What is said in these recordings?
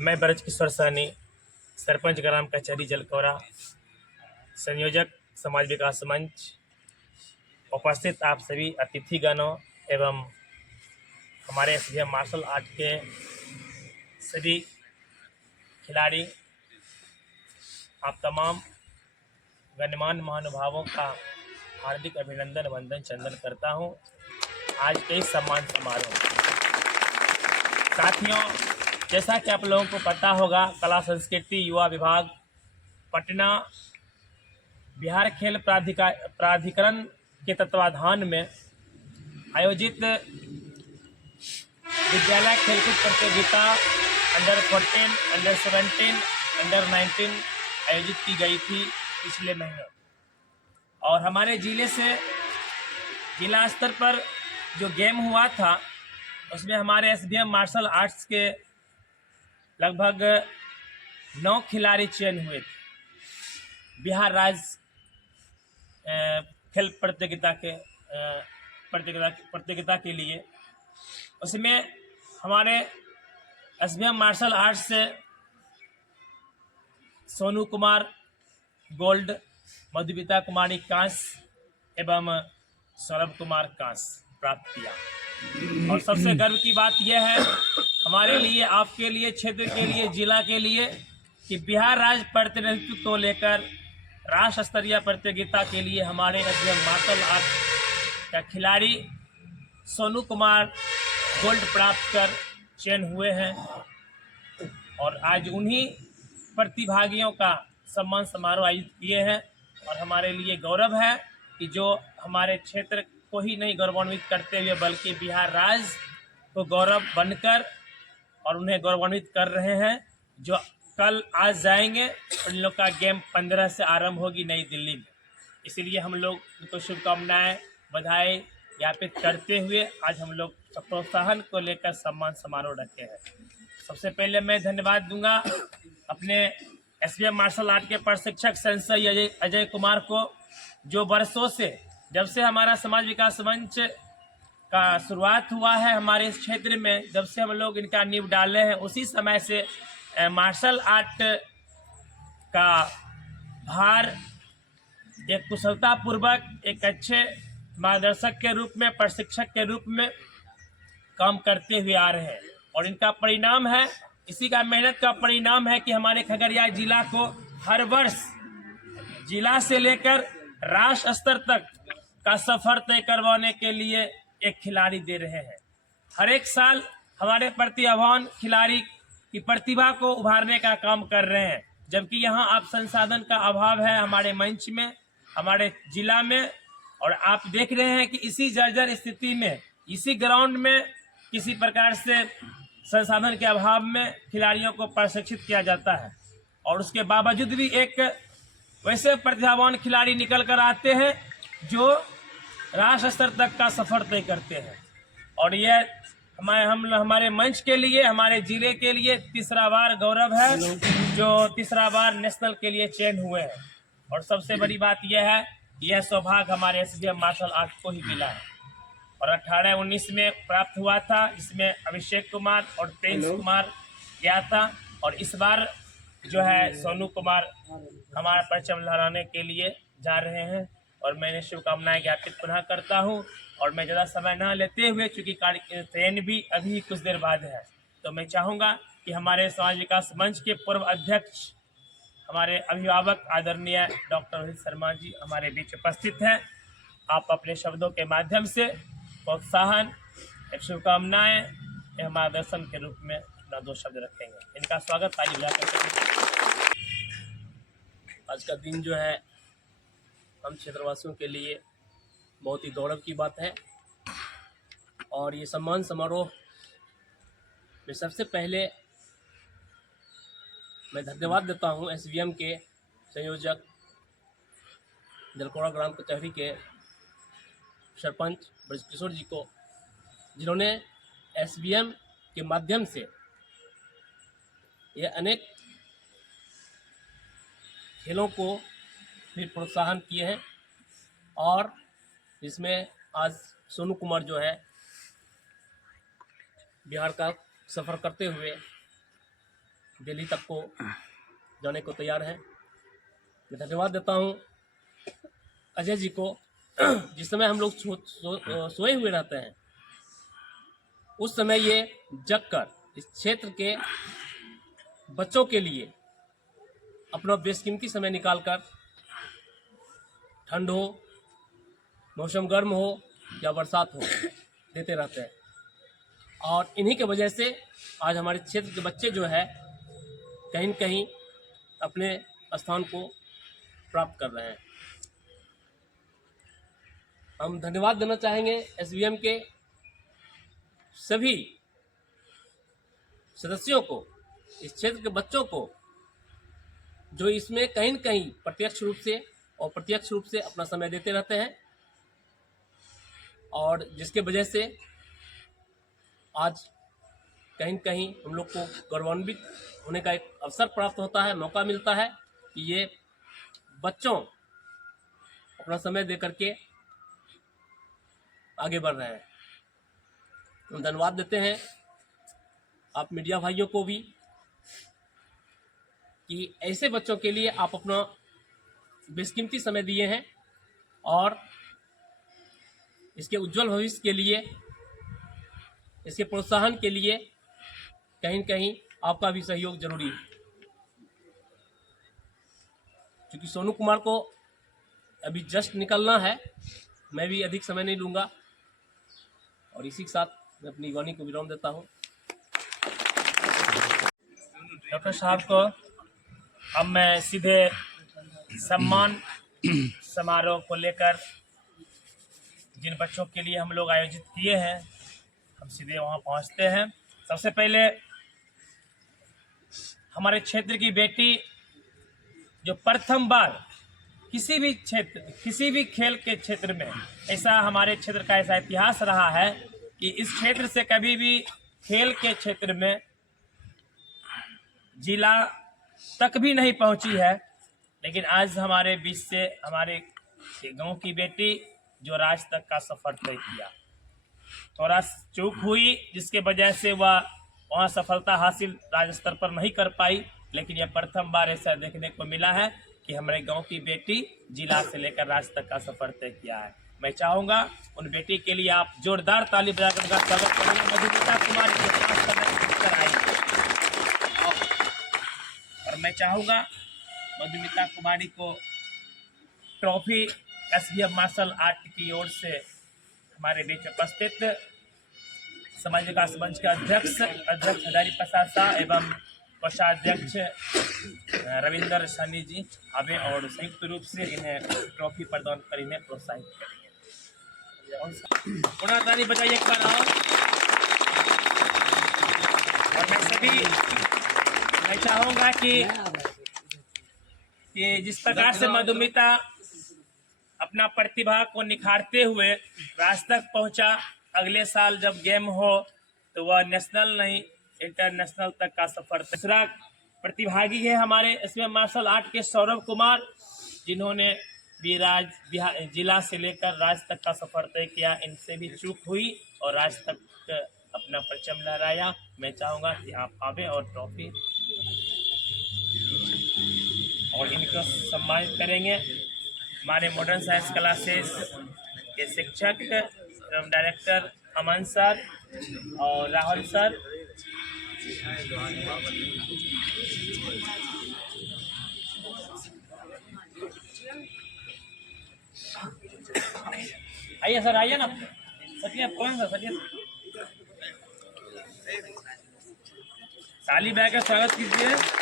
मैं ब्रजकिशोर सहनी, सरपंच ग्राम कचहरी जलकौरा, संयोजक समाज विकास मंच, उपस्थित आप सभी अतिथिगणों एवं हमारे एसवीएम मार्शल आर्ट के सभी खिलाड़ी, आप तमाम गणमान्य महानुभावों का हार्दिक अभिनंदन वंदन चंदन करता हूं। आज के इस सम्मान समारोह साथियों, जैसा कि आप लोगों को पता होगा, कला संस्कृति युवा विभाग पटना बिहार खेल प्राधिकरण के तत्वाधान में आयोजित विद्यालय खेलकूद प्रतियोगिता अंडर 14, अंडर 17, अंडर 19 आयोजित की गई थी पिछले महीने। और हमारे जिले से जिला स्तर पर जो गेम हुआ था उसमें हमारे एसवीएम मार्शल आर्ट्स के लगभग 9 खिलाड़ी चयन हुए थे बिहार राज्य खेल प्रतियोगिता के लिए। उसमें हमारे एसवीएम मार्शल आर्ट्स से सोनू कुमार गोल्ड, मधुमिता कुमारी कांस्य एवं सौरभ कुमार कांस्य प्राप्त किया। और सबसे गर्व की बात यह है हमारे लिए, आपके लिए, क्षेत्र के लिए, जिला के लिए कि बिहार राज्य प्रतिनिधित्व को लेकर राष्ट्र स्तरीय प्रतियोगिता के लिए हमारे एसवीएम मार्शल आर्ट का खिलाड़ी सोनू कुमार गोल्ड प्राप्त कर चयन हुए हैं। और आज उन्हीं प्रतिभागियों का सम्मान समारोह आयोजित किए हैं। और हमारे लिए गौरव है कि जो हमारे क्षेत्र को ही नहीं गौरवान्वित करते हुए बल्कि बिहार राज्य को गौरव बनकर और उन्हें गौरवान्वित कर रहे हैं। जो कल आज जाएंगे उन लोग का गेम 15 से आरंभ होगी नई दिल्ली में। इसीलिए हम लोग उनको शुभकामनाएं बधाई ज्ञापित करते हुए आज हम लोग प्रोत्साहन को लेकर सम्मान समारोह रखे हैं। सबसे पहले मैं धन्यवाद दूंगा अपने एसवीएम मार्शल आर्ट के प्रशिक्षक संजय अजय कुमार को, जो वर्षों से, जब से हमारा समाज विकास मंच का शुरुआत हुआ है हमारे इस क्षेत्र में, जब से हम लोग इनका नींव डाले हैं उसी समय से मार्शल आर्ट का भार एक कुशलतापूर्वक, एक अच्छे मार्गदर्शक के रूप में, प्रशिक्षक के रूप में काम करते हुए आ रहे हैं। और इनका परिणाम है, इसी का मेहनत का परिणाम है कि हमारे खगड़िया जिला को हर वर्ष जिला से लेकर राष्ट्र स्तर तक का सफर तय करवाने के लिए एक खिलाड़ी दे रहे हैं। हर एक साल हमारे प्रतिभावान खिलाड़ी की प्रतिभा को उभारने का काम कर रहे हैं, जबकि यहाँ आप संसाधन का अभाव है हमारे मंच में, हमारे जिला में। और आप देख रहे हैं कि इसी जर्जर स्थिति में, इसी ग्राउंड में किसी प्रकार से संसाधन के अभाव में खिलाड़ियों को प्रशिक्षित किया जाता है। और उसके बावजूद भी एक वैसे प्रतिभावान खिलाड़ी निकल कर आते हैं जो राष्ट्र स्तर तक का सफर तय करते हैं। और यह हमारे मंच के लिए, हमारे जिले के लिए तीसरा बार गौरव है जो तीसरा बार नेशनल के लिए चयन हुए हैं। और सबसे बड़ी बात यह है, यह सौभाग्य हमारे एसवीएम मार्शल आर्ट को ही मिला है। और 18-19 में प्राप्त हुआ था, जिसमें अभिषेक कुमार और प्रिंस कुमार गया था। और इस बार जो है सोनू कुमार हमारा परचम लहराने के लिए जा रहे हैं। और मैंने शुभकामनाएं ज्ञापित पुनः करता हूं। और मैं ज़्यादा समय न लेते हुए, चूँकि ट्रेन भी अभी कुछ देर बाद है, तो मैं चाहूँगा कि हमारे समाज विकास मंच के पूर्व अध्यक्ष, हमारे अभिभावक आदरणीय डॉक्टर रोहित शर्मा जी हमारे बीच उपस्थित हैं। आप अपने शब्दों के माध्यम से प्रोत्साहन, शुभकामनाएं एवं मार्गदर्शन के रूप में अपना 2 शब्द रखेंगे। इनका स्वागत आज बुलाकर। आज का दिन जो है हम क्षेत्रवासियों के लिए बहुत ही गौरव की बात है। और ये सम्मान समारोह में सबसे पहले मैं धन्यवाद देता हूँ एसवीएम के संयोजक जलकौरा ग्राम कचहरी के सरपंच ब्रजकिशोर जी को, जिन्होंने एसवीएम के माध्यम से ये अनेक खेलों को भी प्रोत्साहन किए हैं। और इसमें आज सोनू कुमार जो है बिहार का सफ़र करते हुए दिल्ली तक को जाने को तैयार हैं। मैं धन्यवाद देता हूँ अजय जी को। जिस समय हम लोग सोए हुए रहते हैं, उस समय ये जगकर इस क्षेत्र के बच्चों के लिए अपना बेशकीमती समय निकालकर, ठंड हो, मौसम गर्म हो या बरसात हो, देते रहते हैं। और इन्हीं के वजह से आज हमारे क्षेत्र के बच्चे जो है कहीं न कहीं अपने स्थान को प्राप्त कर रहे हैं। हम धन्यवाद देना चाहेंगे एसवीएम के सभी सदस्यों को, इस क्षेत्र के बच्चों को, जो इसमें कहीं न कहीं प्रत्यक्ष रूप से और प्रत्यक्ष रूप से अपना समय देते रहते हैं, और जिसके वजह से आज कहीं न कहीं हम लोग को गौरवान्वित होने का एक अवसर प्राप्त होता है, मौका मिलता है कि ये बच्चों अपना समय दे करके आगे बढ़ रहे हैं। हम धन्यवाद देते हैं आप मीडिया भाइयों को भी कि ऐसे बच्चों के लिए आप अपना बेशकीमती समय दिए हैं, और इसके उज्जवल भविष्य के लिए, इसके प्रोत्साहन के लिए कहीं न कहीं आपका भी सहयोग जरूरी है। क्योंकि सोनू कुमार को अभी जस्ट निकलना है, मैं भी अधिक समय नहीं लूँगा, और इसी के साथ मैं अपनी वाणी को विराम देता हूँ। डॉक्टर साहब को अब मैं सीधे सम्मान समारोह को लेकर, जिन बच्चों के लिए हम लोग आयोजित किए हैं, हम सीधे वहाँ पहुँचते हैं। सबसे पहले हमारे क्षेत्र की बेटी जो प्रथम बार किसी भी क्षेत्र, किसी भी खेल के क्षेत्र में, ऐसा हमारे क्षेत्र का ऐसा इतिहास रहा है कि इस क्षेत्र से कभी भी खेल के क्षेत्र में जिला तक भी नहीं पहुंची है, लेकिन आज हमारे बीच से हमारे गांव की बेटी जो राज्य तक का सफर तय किया, थोड़ा चूक हुई जिसके वजह से वह वहाँ सफलता हासिल राज्य स्तर पर नहीं कर पाई, लेकिन यह प्रथम बार ऐसा देखने को मिला है कि हमारे गांव की बेटी जिला से लेकर राज्य तक का सफर तय किया है। मैं चाहूँगा उन बेटी के लिए आप जोरदार ताली बजाकर उनका स्वागत करेंगे। मधुमिता कुमारी को पास करने आएंगे, और मैं चाहूँगा मधुमिता कुमारी को ट्रॉफी एसवीएम मार्शल आर्ट की ओर से हमारे बीच उपस्थित समाज विकास मंच के अध्यक्ष हजारी प्रसाद शाह एवं कोषाध्यक्ष रविंदर सैनी जी हमें और संयुक्त रूप से इन्हें ट्रॉफी प्रदान कर इन्हें प्रोत्साहित करेंगे। पुनः ताली बजाइए एक बार। और मैं चाहूँगा कि जिस प्रकार से मधुमिता अपना प्रतिभा को निखारते हुए राष्ट्र तक पहुंचा, अगले साल जब गेम हो तो वह नेशनल नहीं इंटरनेशनल तक का सफर। दूसरा प्रतिभागी है हमारे इसमें मार्शल आर्ट के सौरभ कुमार, जिन्होंने जिला से लेकर राज्य तक का सफर तय किया। इनसे भी चूक हुई और राज्य तक अपना परचम लहराया। मैं चाहूँगा कि आप आवे और ट्रॉफी और इनको सम्मानित करेंगे। हमारे मॉडर्न साइंस क्लासेस के शिक्षक एवं डायरेक्टर अमन सर और राहुल सर, आइए सर, आइए ना, सटिए कौन सा सटिए, ताली बजा कर स्वागत कीजिए।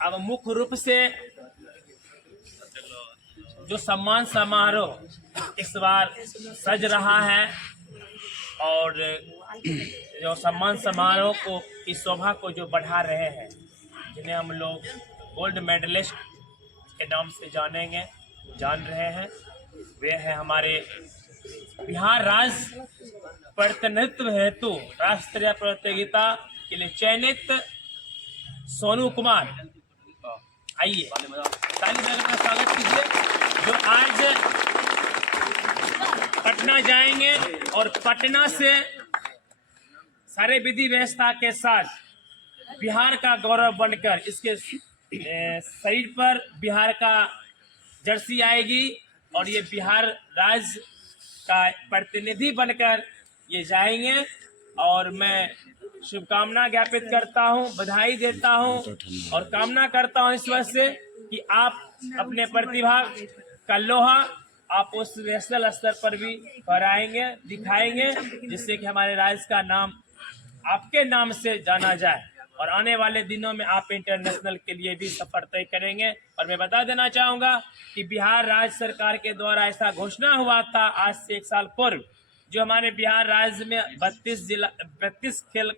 अब मुख्य रूप से जो सम्मान समारोह इस बार सज रहा है, और जो सम्मान समारोह को की शोभा को जो बढ़ा रहे हैं, जिन्हें हम लोग गोल्ड मेडलिस्ट के नाम से जान रहे हैं, वे हैं हमारे बिहार राज्य प्रतिनिधित्व हेतु राष्ट्रीय प्रतियोगिता के लिए चयनित सोनू कुमार, आइए ताली बजाकर स्वागत कीजिए, जो आज पटना जाएंगे और पटना से सारे विधि व्यवस्था के साथ बिहार का गौरव बनकर इसके शरीर पर बिहार का जर्सी आएगी और ये बिहार राज्य का प्रतिनिधि बनकर ये जाएंगे। और मैं शुभकामना ज्ञापित करता हूँ, बधाई देता हूँ और कामना करता हूँ ईश्वर से कि आप अपने प्रतिभा का लोहा आप उस नेशनल स्तर पर भी फहराएंगे, दिखाएंगे, जिससे कि हमारे राज्य का नाम आपके नाम से जाना जाए और आने वाले दिनों में आप इंटरनेशनल के लिए भी सफर तय करेंगे। और मैं बता देना चाहूँगा कि बिहार राज्य सरकार के द्वारा ऐसा घोषणा हुआ था आज से 1 साल पूर्व, जो हमारे बिहार राज्य में 32 खेल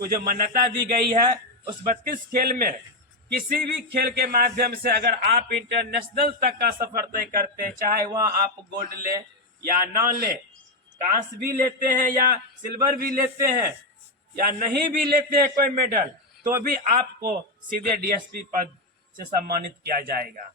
को जो मान्यता दी गई है, उस 32 खेल में किसी भी खेल के माध्यम से अगर आप इंटरनेशनल तक का सफर तय करते हैं, चाहे वहाँ आप गोल्ड ले या ना ले, कांस्य भी लेते हैं या सिल्वर भी लेते हैं या नहीं भी लेते हैं कोई मेडल, तो भी आपको सीधे डीएसपी पद से सम्मानित किया जाएगा।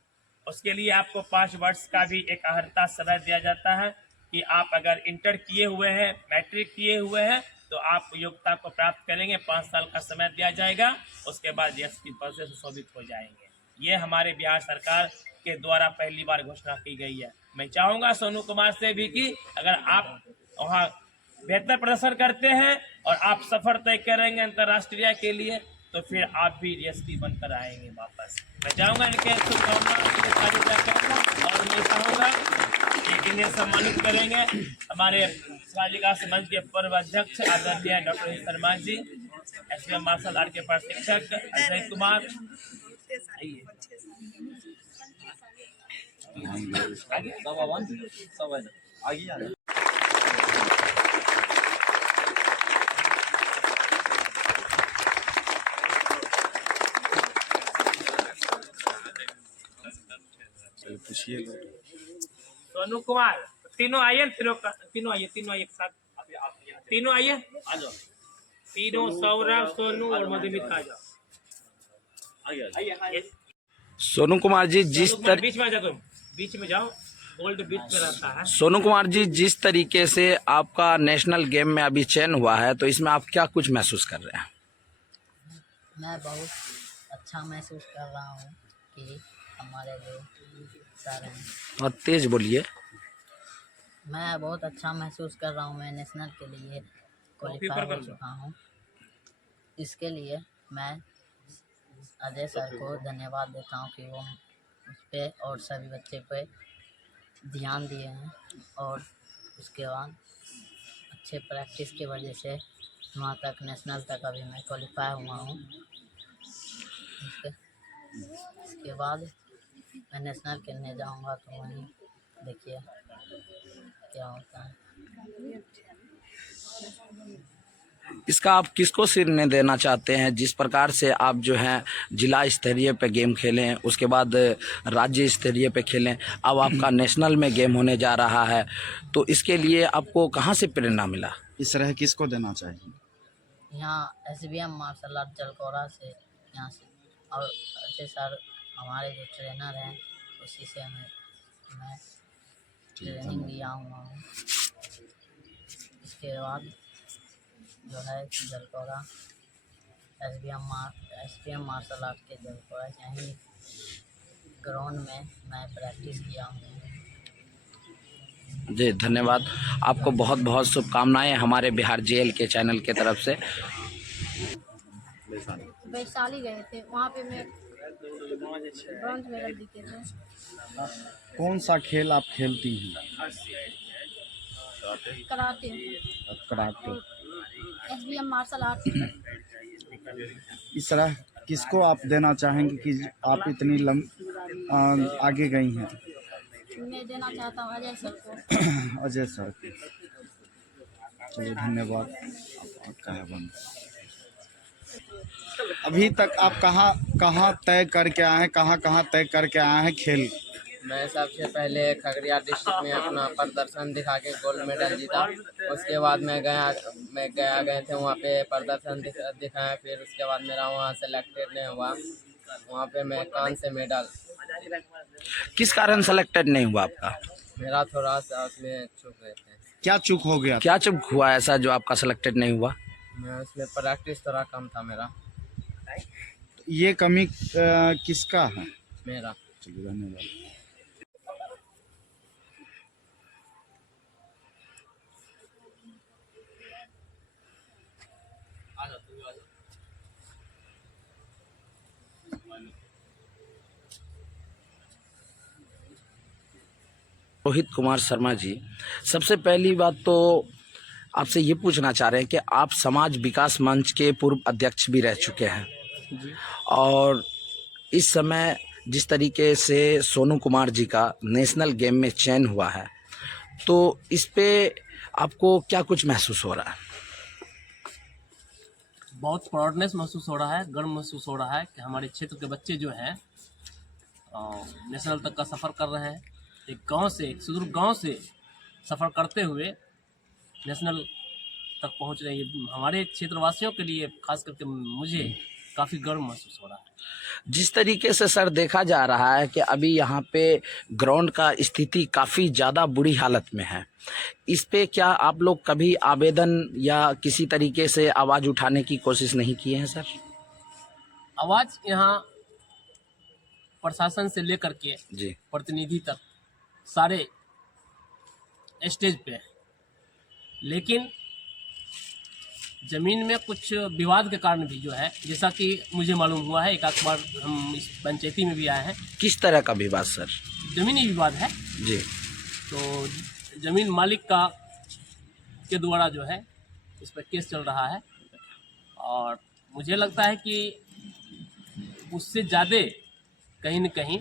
उसके लिए आपको 5 वर्ष का भी एक अर्हता समय दिया जाता है कि आप अगर इंटर किए हुए हैं, मैट्रिक किए हुए हैं, तो आप योग्यता को प्राप्त करेंगे। 5 साल का समय दिया जाएगा, उसके बाद डीएसपी पद से सुशोभित हो जाएंगे। ये हमारे बिहार सरकार के द्वारा पहली बार घोषणा की गई है। मैं चाहूँगा सोनू कुमार से भी कि अगर आप वहाँ बेहतर प्रदर्शन करते हैं और आप सफर तय करेंगे अंतर्राष्ट्रीय के लिए, तो फिर आप भी डीएसपी बनकर आएंगे वापस। मैं चाहूँगा इनके शुभकामना और मैं चाहूँगा कि इन्हें सम्मानित करेंगे हमारे समाज विकास मंच के पूर्व अध्यक्ष आदरणीय doctor Sharma ji, SPM martial art के प्रशिक्षक अजय कुमार। सोनू कुमार, तीनों आइए, तीनों आइए एक साथ, तीनों आइए, तीनों सौरभ, सोनू और मधुमिता आ जाओ। सोनू कुमार जी बीच में आ जाओ, बीच में जाओ, गोल्ड बीच में रहता है। सोनू कुमार जी, जिस तरीके से आपका नेशनल गेम में अभी चयन हुआ है, तो इसमें आप क्या कुछ महसूस कर रहे हैं? मैं बहुत अच्छा महसूस कर रहा हूँ कि हमारे जो सर हैं, और तेज बोलिए। मैं बहुत अच्छा महसूस कर रहा हूँ। मैं नेशनल के लिए क्वालिफाई हो चुका हूँ। इसके लिए मैं अजय सर को धन्यवाद देता हूँ कि वो उस पर और सभी बच्चे पे ध्यान दिए हैं और उसके बाद अच्छे प्रैक्टिस की वजह से वहाँ तक नेशनल तक अभी मैं क्वालिफाई हुआ हूँ। इसके बाद मैं नेशनल खेलने जाऊँगा, तो वहीं देखिए क्या होता है। इसका आप किसको श्रेय देना चाहते हैं? जिस प्रकार से आप जो हैं जिला स्तरीय पे गेम खेलें, उसके बाद राज्य स्तरीय पे खेलें, अब आपका नेशनल में गेम होने जा रहा है, तो इसके लिए आपको कहाँ से प्रेरणा मिला? इस तरह किसको देना चाहिए? यहाँ एसबीएम मार्शल आर्ट जलकोरा से, यहाँ से, और अच्छे सर हमारे जो ट्रेनर हैं उसी से मैं ट्रेनिंग लिया हुआ हूँ। इसके बाद जो है जलकोरा एसबीएम मार्शल आर्ट के जलकोरा यहीं ग्राउंड में मैं प्रैक्टिस किया हूँ। जी धन्यवाद, आपको बहुत बहुत शुभकामनाएं हमारे बिहार जेएल के चैनल के तरफ से। वैशाली गए थे, वहाँ पे मैं ब्रॉन्ज मेडल जीते थे। कौन सा खेल आप खेलती हैं? Karate, karate. SBM martial art. इस तरह किसको आप देना चाहेंगे कि आप इतनी आगे गई हैं? मैं देना चाहता हूँ अजय सर को। अजय सर। चलिए धन्यवाद, आपका है बंद। अभी तक आप कहाँ तय करके आए हैं, कहाँ तय करके आए हैं खेल? मैं सबसे पहले खगड़िया डिस्ट्रिक्ट में अपना प्रदर्शन दिखा के गोल्ड मेडल जीता। उसके बाद मैं गए थे वहाँ पे प्रदर्शन दिखाया। फिर उसके बाद मेरा वहाँ सेलेक्टेड नहीं हुआ। वहाँ पे मैं कांस्य मेडल। किस कारण सेलेक्टेड नहीं हुआ आपका? मेरा थोड़ा सा उसमें चूक गए थे। क्या चूक हो गया? क्या चूक हुआ ऐसा जो आपका सेलेक्टेड नहीं हुआ? मैं उसमें प्रैक्टिस थोड़ा कम था मेरा। ये कमी किसका है? मेरा। चलिए, धन्यवाद। रोहित कुमार शर्मा जी, सबसे पहली बात तो आपसे ये पूछना चाह रहे हैं कि आप समाज विकास मंच के पूर्व अध्यक्ष भी रह चुके हैं और इस समय जिस तरीके से सोनू कुमार जी का नेशनल गेम में चयन हुआ है, तो इस पे आपको क्या कुछ महसूस हो रहा है? बहुत प्राउडनेस महसूस हो रहा है, गर्व महसूस हो रहा है कि हमारे क्षेत्र के बच्चे जो हैं नेशनल तक का सफ़र कर रहे हैं। एक गांव से, एक सुदूर गांव से सफ़र करते हुए नेशनल तक पहुंच रहे हैं। हमारे क्षेत्रवासियों के लिए, खास करके मुझे काफ़ी गर्व महसूस हो रहा है। जिस तरीके से सर देखा जा रहा है कि अभी यहाँ पे ग्राउंड का स्थिति काफ़ी ज़्यादा बुरी हालत में है, इस पे क्या आप लोग कभी आवेदन या किसी तरीके से आवाज़ उठाने की कोशिश नहीं किए हैं सर? आवाज़ यहाँ प्रशासन से लेकर के जी, प्रतिनिधि तक सारे स्टेज पे हैं, लेकिन ज़मीन में कुछ विवाद के कारण भी जो है, जैसा कि मुझे मालूम हुआ है, एक आध बार हम इस पंचायती में भी आए हैं। किस तरह का विवाद सर? ज़मीनी विवाद है। जी, तो ज़मीन मालिक का के द्वारा जो है इस पर केस चल रहा है और मुझे लगता है कि उससे ज़्यादा कहीं न कहीं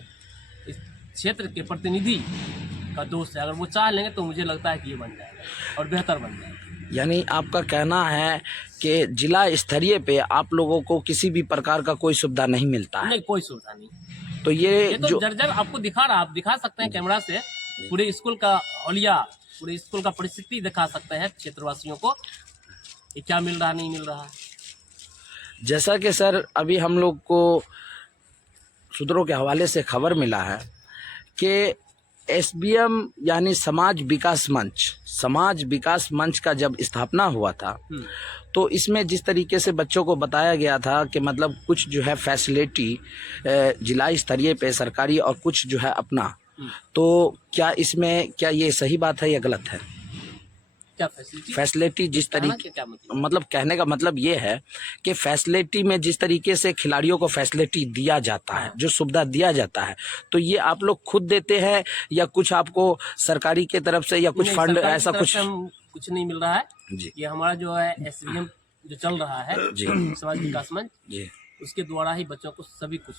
इस क्षेत्र के प्रतिनिधि का दोष है। अगर वो चाह लेंगे तो मुझे लगता है कि ये बन जाएगा और बेहतर बन जाएगा। यानी आपका कहना है कि जिला स्तरीय पे आप लोगों को किसी भी प्रकार का कोई सुविधा नहीं मिलता है? नहीं, कोई सुविधा नहीं। तो ये तो जो जर्जर आपको दिखा रहा, आप दिखा सकते हैं कैमरा से, पूरे स्कूल का हौलिया, पूरे स्कूल का परिस्थिति दिखा सकते हैं क्षेत्रवासियों को कि क्या मिल रहा, नहीं मिल रहा है। जैसा कि सर अभी हम लोग को सूत्रों के हवाले से खबर मिला है कि एसबीएम यानी समाज विकास मंच का जब स्थापना हुआ था, तो इसमें जिस तरीके से बच्चों को बताया गया था कि मतलब कुछ जो है फैसिलिटी जिला स्तरीय पे सरकारी और कुछ जो है अपना, तो क्या इसमें क्या ये सही बात है या गलत है? क्या फैसिलिटी जिस तरीके, क्या मतलब कहने का मतलब ये है कि फैसिलिटी में जिस तरीके से खिलाड़ियों को फैसिलिटी दिया जाता है, जो सुविधा दिया जाता है, तो ये आप लोग खुद देते हैं या कुछ आपको सरकारी के तरफ से या कुछ फंड ऐसा कुछ? कुछ नहीं मिल रहा है जी, ये हमारा जो है एसबीएम जो चल रहा है जी, समाज विकास मंच जी, उसके द्वारा ही बच्चों को सभी कुछ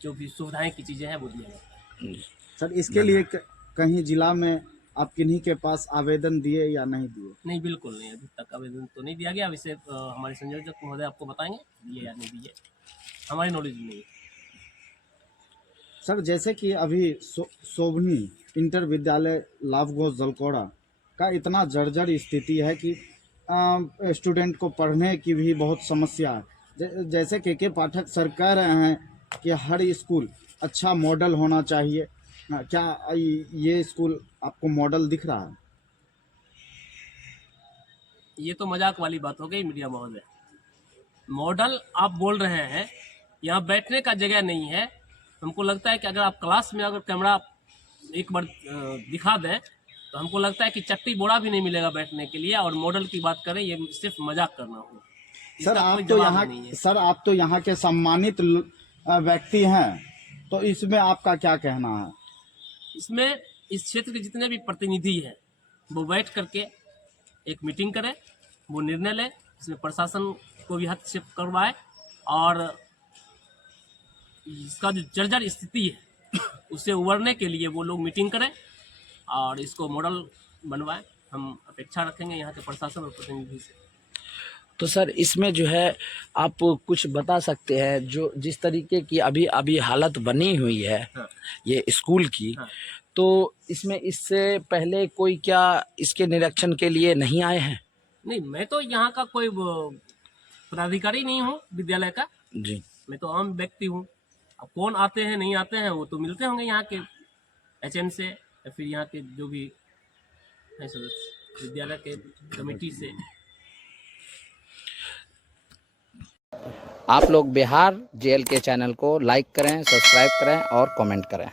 जो भी सुविधाएं की चीजें हैं वो दिया जाता है। सर, इसके लिए कहीं जिला में आप किन्हीं के पास आवेदन दिए या नहीं दिए? नहीं, बिल्कुल नहीं, अभी तक आवेदन तो नहीं दिया गया। अब इसे हमारे संयोजक महोदय आपको बताएंगे दिए या नहीं दिए, हमारी नॉलेज में नहीं है। सर, जैसे कि अभी शोभनी इंटर विद्यालय लाभगोज जलकोड़ा का इतना जर्जर स्थिति है कि स्टूडेंट को पढ़ने की भी बहुत समस्या है। जैसे के पाठक सर कह रहे हैं कि हर स्कूल अच्छा मॉडल होना चाहिए, क्या ये स्कूल आपको मॉडल दिख रहा है? ये तो मजाक वाली बात हो गई मीडिया महोदय। मॉडल आप बोल रहे हैं, यहाँ बैठने का जगह नहीं है। हमको लगता है कि अगर आप क्लास में अगर कैमरा एक बार दिखा दें तो हमको लगता है कि चट्टी बोरा भी नहीं मिलेगा बैठने के लिए। और मॉडल की बात करें, ये सिर्फ मजाक करना हो। सर, आप तो यहाँ के सम्मानित व्यक्ति हैं, तो इसमें आपका क्या कहना है? इसमें इस क्षेत्र के जितने भी प्रतिनिधि हैं वो बैठ करके एक मीटिंग करें, वो निर्णय लें, इसमें प्रशासन को भी हस्तक्षेप करवाए और इसका जो जर्जर स्थिति है उससे उबरने के लिए वो लोग मीटिंग करें और इसको मॉडल बनवाएं। हम अपेक्षा रखेंगे यहाँ के प्रशासन और प्रतिनिधि से। तो सर इसमें जो है आप कुछ बता सकते हैं जो जिस तरीके की अभी अभी हालत बनी हुई है हाँ। ये स्कूल की, हाँ। तो इसमें इससे पहले कोई क्या इसके निरीक्षण के लिए नहीं आए हैं? नहीं, मैं तो यहाँ का कोई पदाधिकारी नहीं हूँ विद्यालय का, जी। मैं तो आम व्यक्ति हूँ। अब कौन आते हैं नहीं आते हैं वो तो मिलते होंगे यहाँ के एचएम से या फिर यहाँ के जो भी है सदस्य विद्यालय के कमेटी से। आप लोग बिहार जेएल के चैनल को लाइक करें, सब्सक्राइब करें और कमेंट करें।